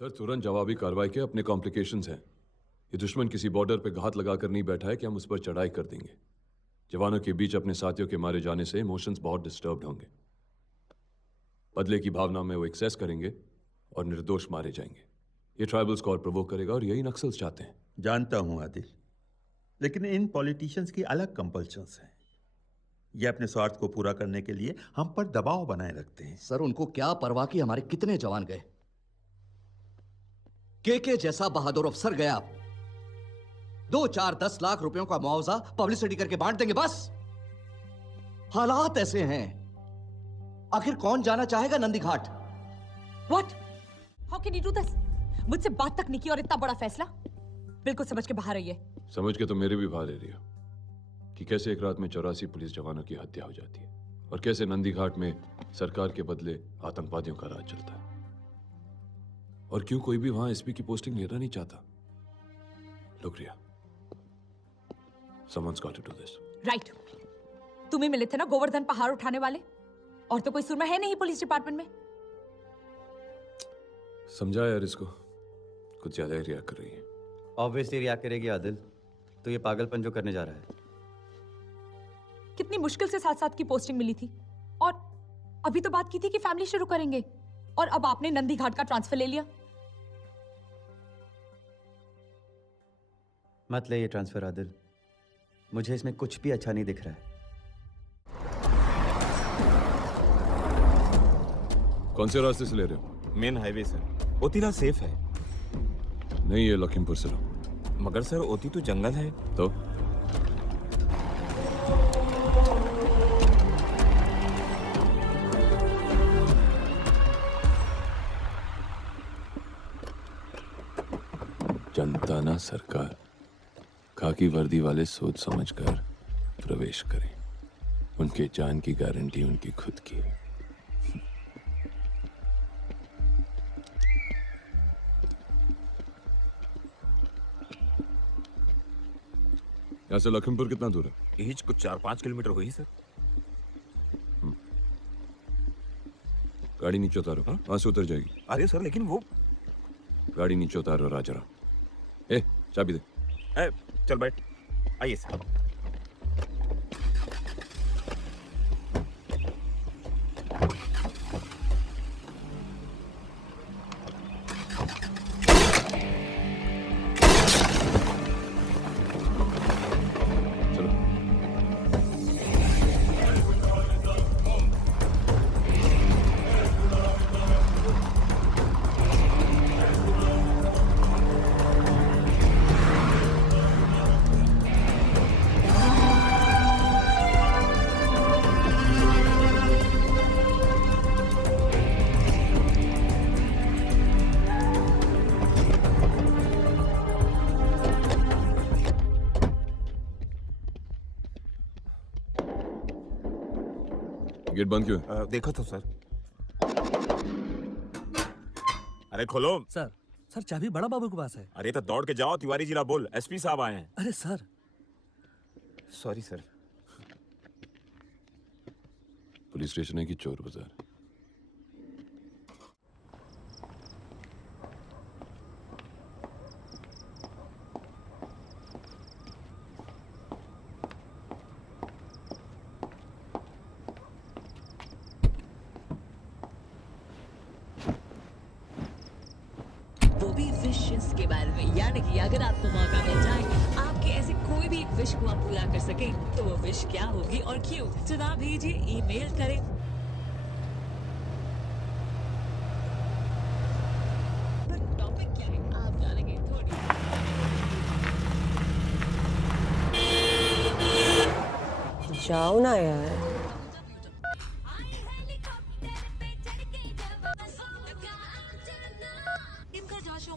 Sir तुरंत जवाबी कार्रवाई के अपने कॉम्प्लिकेशंस हैं। ये दुश्मन किसी बॉर्डर पे घात लगा कर नहीं बैठा है कि हम उस पर चढ़ाई कर देंगे। जवानों के बीच अपने साथियों के मारे जाने से इमोशंस बहुत डिस्टर्ब्ड होंगे। बदले की भावना में वो एक्सेस करेंगे और निर्दोष मारे जाएंगे। ये ट्राइबल्स को और प्रोवोक करेगा और यही नक्सल्स चाहते हैं। जानता हूं आदिल, लेकिन इन पॉलिटिशियंस की अलग कंपल्शंस हैं। ये अपने स्वार्थ को पूरा करने के लिए हम पर दबाव बनाए रखते हैं। सर उनको क्या परवाह कि हमारे कितने जवान गए। के जैसा बहादुर अफसर गया, 2-4-10 लाख रुपयों का मुआवजा पब्लिसिटी करके बांट देंगे बस। हालात ऐसे हैं, आखिर कौन जाना चाहेगा नंदी घाट? What? How can you do this? मुझसे बात तक नहीं की और इतना बड़ा फैसला बिल्कुल समझ के बाहर रही है। समझ के तो मेरे भी बाहर रही हो कि कैसे एक रात में 84 पुलिस जवानों की हत्या हो जाती है और कैसे नंदी घाट में सरकार के बदले आतंकवादियों का राज चलता है और क्यों कोई भी वहां एसपी की पोस्टिंग लेना नहीं चाहता। Look Riya, someone's got to do this. Right तुम्हें मिले थे ना गोवर्धन पहाड़ उठाने वाले, और तो कोई सुरमा है नहीं पुलिस डिपार्टमेंट में। समझा यार, इसको कुछ ज्यादा ही रिएक्ट कर रही है। ऑब्वियसली रिएक्ट करेगी आदिल, तो ये पागलपन जो करने जा रहा है। कितनी मुश्किल से 7-7 की पोस्टिंग मिली थी और अभी तो बात की थी कि फैमिली शुरू करेंगे और अब आपने नंदी घाट का ट्रांसफर ले लिया। मत ले ये ट्रांसफर आदिल, मुझे इसमें कुछ भी अच्छा नहीं दिख रहा है। कौन से रास्ते से ले रहे हो? Main highway sir. ओतीला सेफ है। नहीं, ये लखीमपुर से लो। मगर सर ओती तो जंगल है। तो जनता ना सरकार, खाकी वर्दी वाले सोच समझकर प्रवेश करें। उनके जान की गारंटी उनकी खुद की है। यहाँ से लखीमपुर कितना दूर है? यही कुछ 4-5 किलोमीटर हुई सर। गाड़ी नीचे उतारो। वहां से उतर जाएगी। अरे सर लेकिन वो गाड़ी नीचे उतारो राजा। ए चाबी दे। चल बैठ। आइए सर। चलो। गेट बंद क्यों है? देखो तो सर। अरे खोलो। सर चाबी बड़ा बाबू के पास है। अरे तो दौड़ के जाओ, तिवारी जिला बोल, एसपी साहब आए हैं। अरे sir. Sorry sir. Police station है कि चोर बाजार? वो भी विशेस के बारे में, यानी कि अगर आपको मौका मिल जाए आपके ऐसे कोई भी एक विश को आप पूरा कर सके तो वो विश क्या होगी और क्यों? जवाब भेजिए, ईमेल करें। टॉपिक क्या है आप जानेंगे थोड़ी। जाओ ना यार। इनका जहाँ शो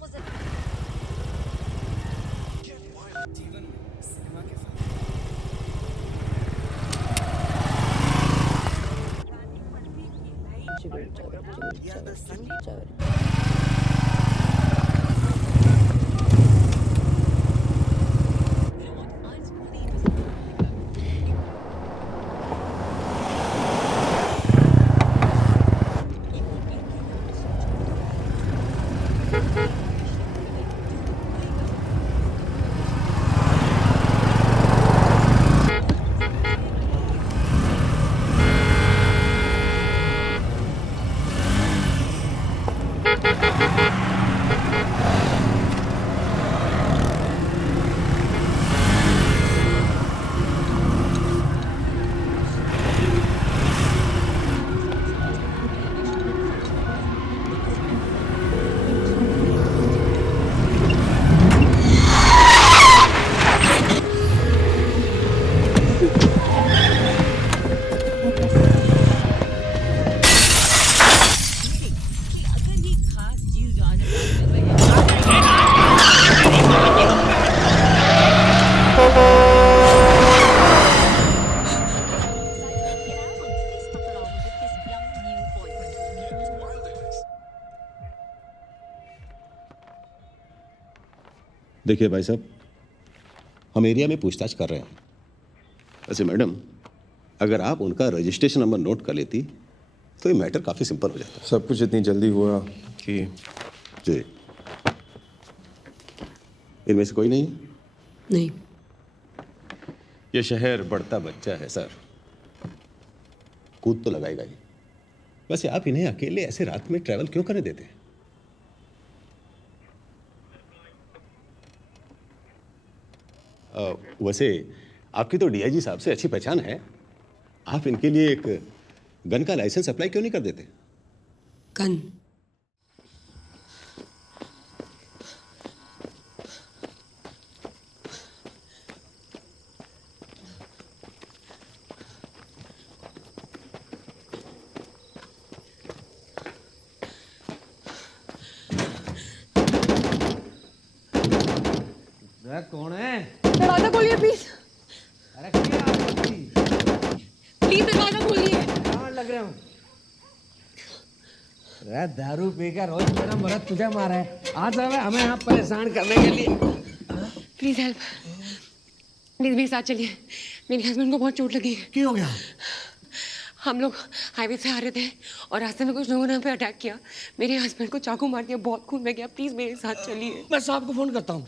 अगर ये खास चीज जो आज हम बात कर रहे हैं देखिए भाई साहब, हम एरिया में पूछताछ कर रहे हैं। वैसे मैडम, अगर आप उनका रजिस्ट्रेशन नंबर नोट कर लेती तो ये मैटर काफ़ी सिंपल हो जाता। सब कुछ इतनी जल्दी हुआ कि जी। इनमें से कोई नहीं? नहीं। ये शहर बढ़ता बच्चा है सर, कूद तो लगाएगा ही। वैसे आप इन्हें अकेले ऐसे रात में ट्रैवल क्यों करने देते हैं? वैसे आपकी तो डीआईजी साहब से अच्छी पहचान है, आप इनके लिए एक गन का लाइसेंस अप्लाई क्यों नहीं कर देते? गन? कौन है? दरवाजा खोलिए प्लीज। अरे क्या प्लीज दरवाजा खोलिए। कहाँ लग रहे हो? अरे दारू पीकर रोज मेरा मरद तुझे मारा है, आज हमें यहाँ परेशान करने के लिए। प्लीज हेल्प, प्लीज मेरे साथ चलिए, मेरे हस्बैंड को बहुत चोट लगी है। क्या हो गया? हम लोग हाईवे से आ रहे थे और रास्ते में कुछ लोगों ने हम पे अटैक किया, मेरे हस्बैंड को चाकू मार दिया, बहुत खून बह गया। प्लीज मेरे साथ चलिए। मैं साहब को फोन करता हूँ।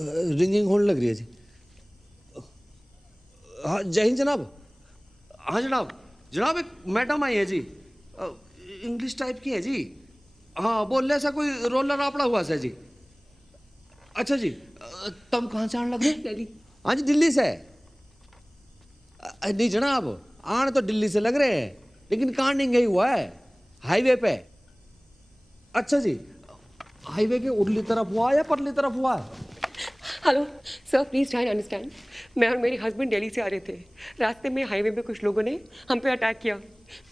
रिंगिंग होने लग रही है जी। हाँ जय हिंद जनाब। हाँ जनाब, जनाब एक मैडम आई है जी, इंग्लिश टाइप की है जी। हाँ बोल रहे ऐसा कोई रोलर आपड़ा हुआ है जी। अच्छा जी, तुम कहाँ से आने लग रहे? दिल्ली। हाँ जी दिल्ली से। नहीं जनाब, आने तो दिल्ली से लग रहे हैं, लेकिन कहाँ नहीं गई हुआ है, हाईवे पे। अच्छा जी, हाईवे के उरली तरफ हुआ या परली तरफ हुआ है? Hello sir, please try understand. मैं और मेरे हस्बैंड दिल्ली से आ रहे थे, रास्ते में हाईवे पे कुछ लोगों ने हम पे अटैक किया,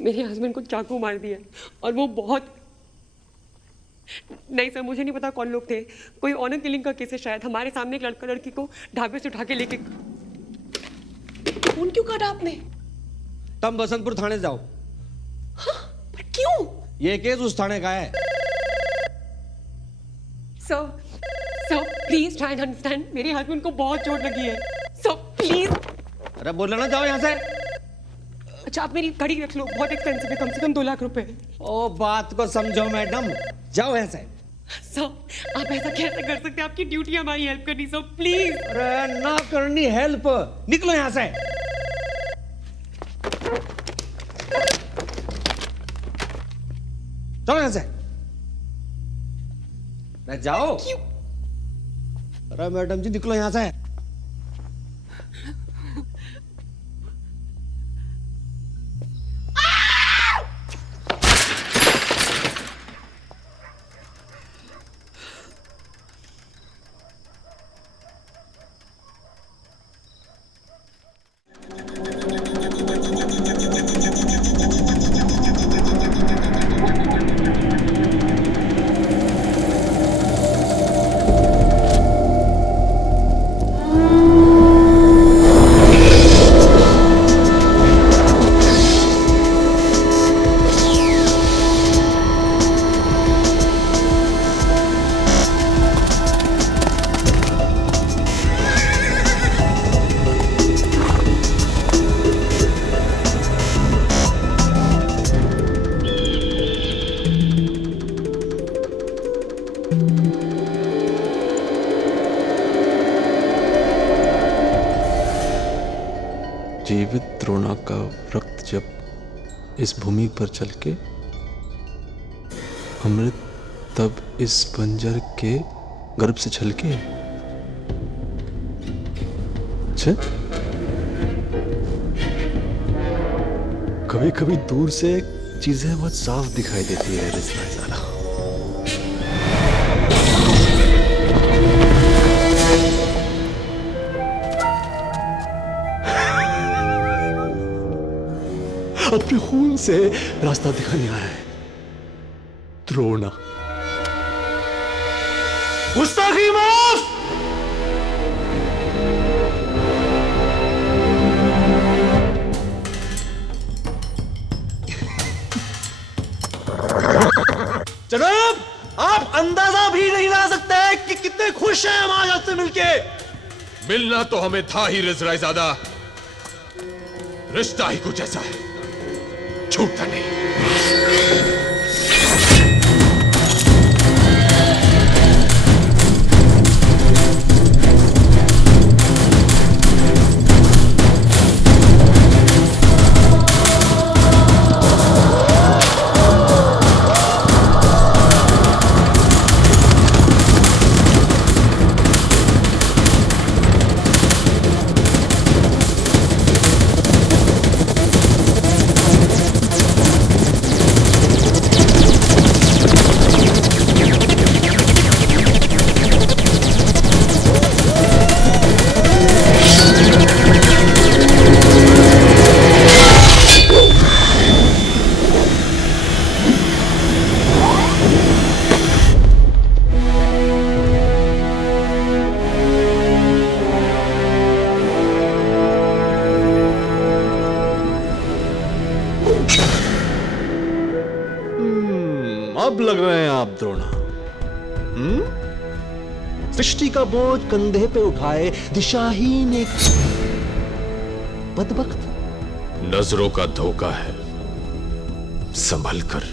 मेरे हस्बैंड को चाकू मार दिया और वो बहुत... नहीं सर, मुझे नहीं पता कौन लोग थे, कोई ऑनर किलिंग का केस है शायद। हमारे सामने एक लड़का लड़की को ढाबे से उठा के लेके... फोन क्यों काटा आपने? तुम बसंतपुर थाने जाओ। हाँ, पर क्यों? ये केस उस थाने का है। सर प्लीज ट्राई अंडरस्टैंड, मेरे हस्बैंड को बहुत चोट लगी है सर, प्लीज। अरे बोलो ना, जाओ यहाँ से। अच्छा आप मेरी घड़ी रख लो, बहुत एक्सपेंसिव है, कम से कम 2 लाख रुपए। ओ बात को समझो मैडम, जाओ यहाँ से। सर आप ऐसा कैसे कर सकते हैं, आपकी ड्यूटी है हमारी हेल्प करनी सर, प्लीज। अरे ना करनी हेल्प, निकलो यहाँ से। चलो यहाँ से। अरे जाओ। अरे मैडम जी निकलो यहाँ से। जीवित द्रोणा का रक्त जब इस भूमि पर छलके, अमृत तब इस बंजर के गर्भ से छलके। अच्छा, कभी कभी दूर से चीजें बहुत साफ दिखाई देती है रिजवाइजादा। अपने खून से रास्ता दिखाने आया है द्रोणा। गुस्ताखी माफ। जनाब, आप अंदाजा भी नहीं ला सकते कि कितने खुश हैं हम आज आपसे मिलके। मिलना तो हमें था ही रिजवाइजादा, रिश्ता ही कुछ ऐसा है, छूटता नहीं। अब लग रहे हैं आप द्रोणा। सृष्टि का बोझ कंधे पे उठाए दिशाहीन एक बदबख्त। नजरों का धोखा है, संभल कर,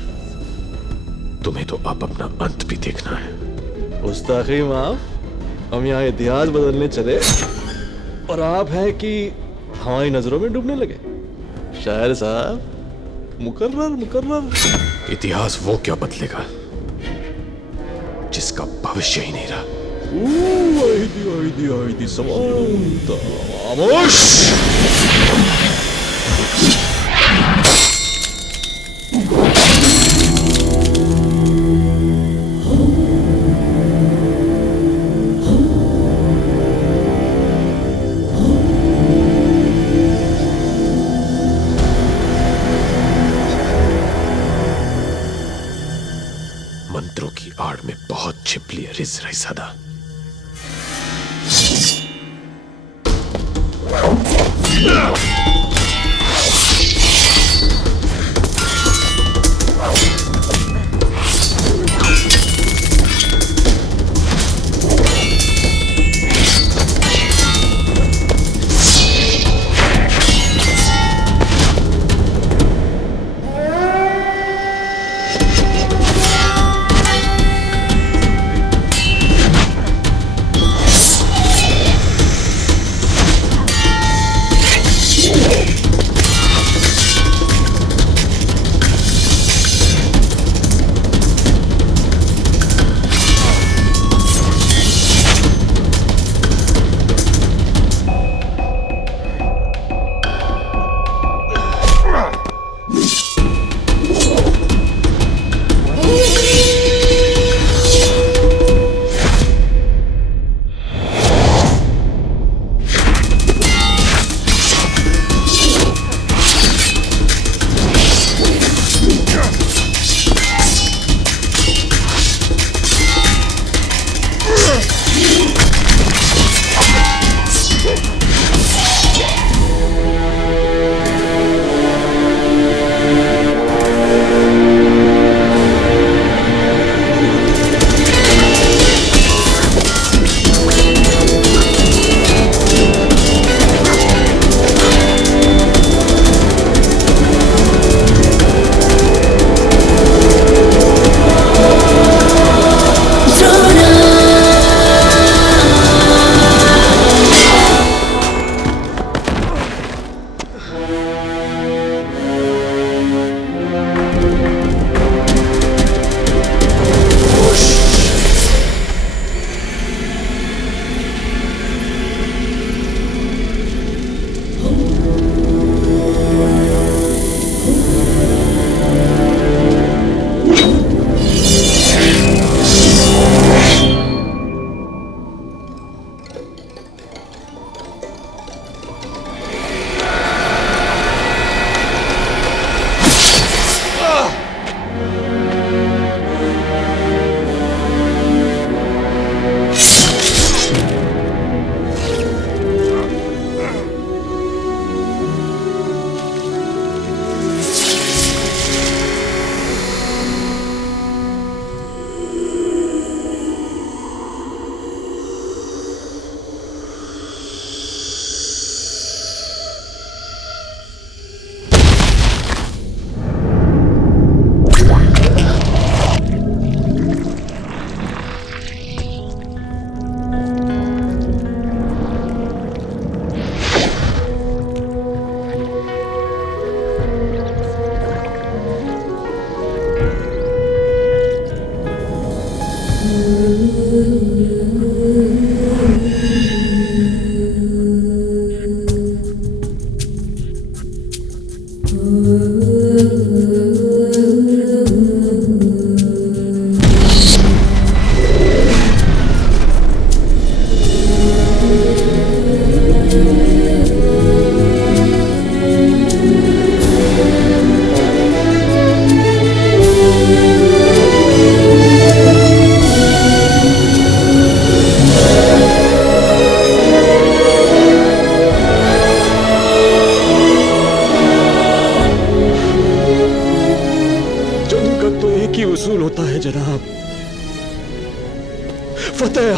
तुम्हें तो अब अपना अंत भी देखना है। गुस्ताखी माफ। हम यहाँ इतिहास बदलने चले और आप हैं कि हमारी नजरों में डूबने लगे। शायर साहब, मुकर्रर मुकर्रर। इतिहास वो क्या बदलेगा जिसका भविष्य ही नहीं रहा। खामोश। मंत्रों की आड़ में बहुत छिपली है रिजवाइजादा।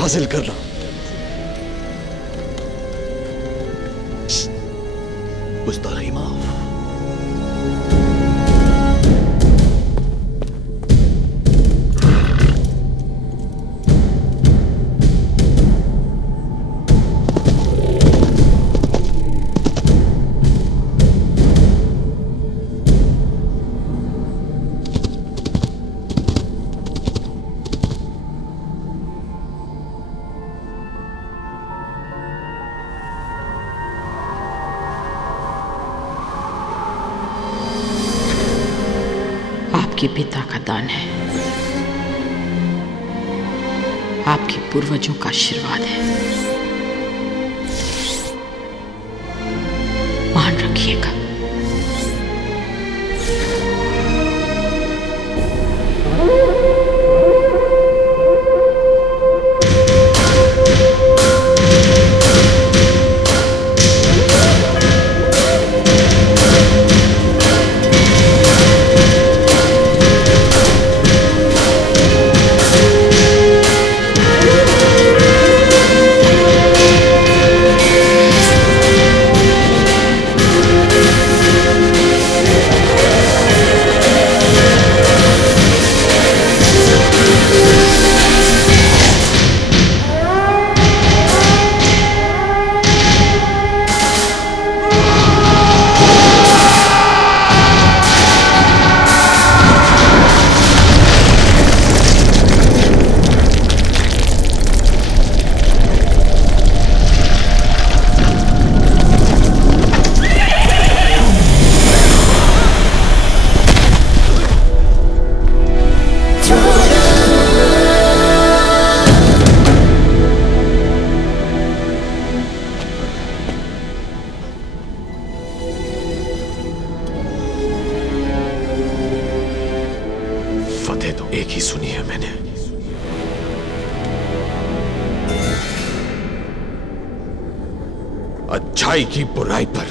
हासिल करना। गुस्ताखी माफ। आपके पिता का दान है, आपके पूर्वजों का आशीर्वाद है। मान रखिएगा। फतेह तो एक ही सुनी है मैंने। अच्छाई की बुराई पर